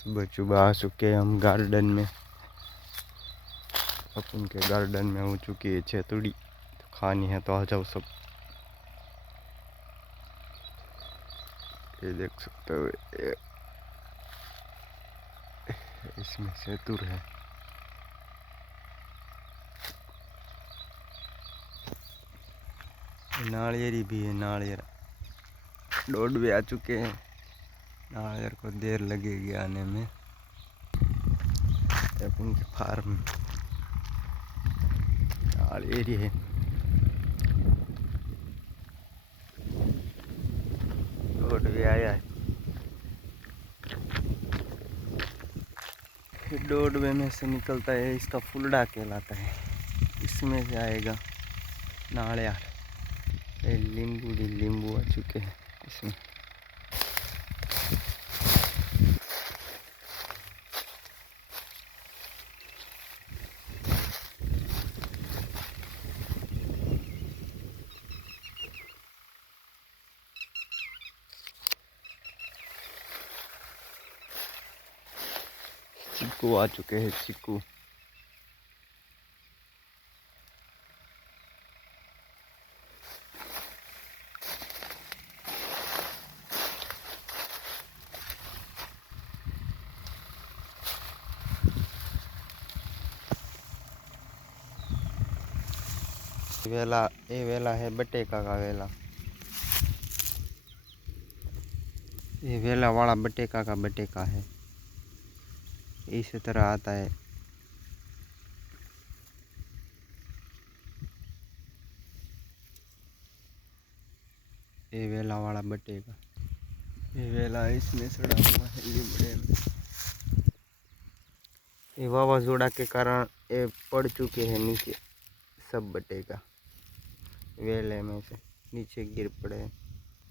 सुबह सुबह आ चुके हैं हम गार्डन में। अपन के गार्डन में हो चुकी है चतुड़ी, तो खानी है तो आ जाओ सब। ये देख सकते हो, इसमें सेतुर है। नारियल भी है, नारियल डोड भी आ चुके हैं। नारियल को देर लगेगी आने में। अपन के फार्म नारियल है। डोड भी आया है। डोडवे में से निकलता है, इसका फुलडा कहलाता है। इसमें से आएगा नारियल। नींबू आ चुके हैं इसमें। चीकू आ चुके हैं, चीकू। वेला, ये वेला है बटेका का वेला। ये वेला वाला बटेका का बटेका है, इस तरह आता है। ये वेला वाला बटेका, ये वेला इसमें सड़ा हुआ है लीमड़े में। ये वावाजोड़ा के कारण ये पड़ चुके हैं नीचे, सब बटेका वेले में से नीचे गिर पड़े हैं।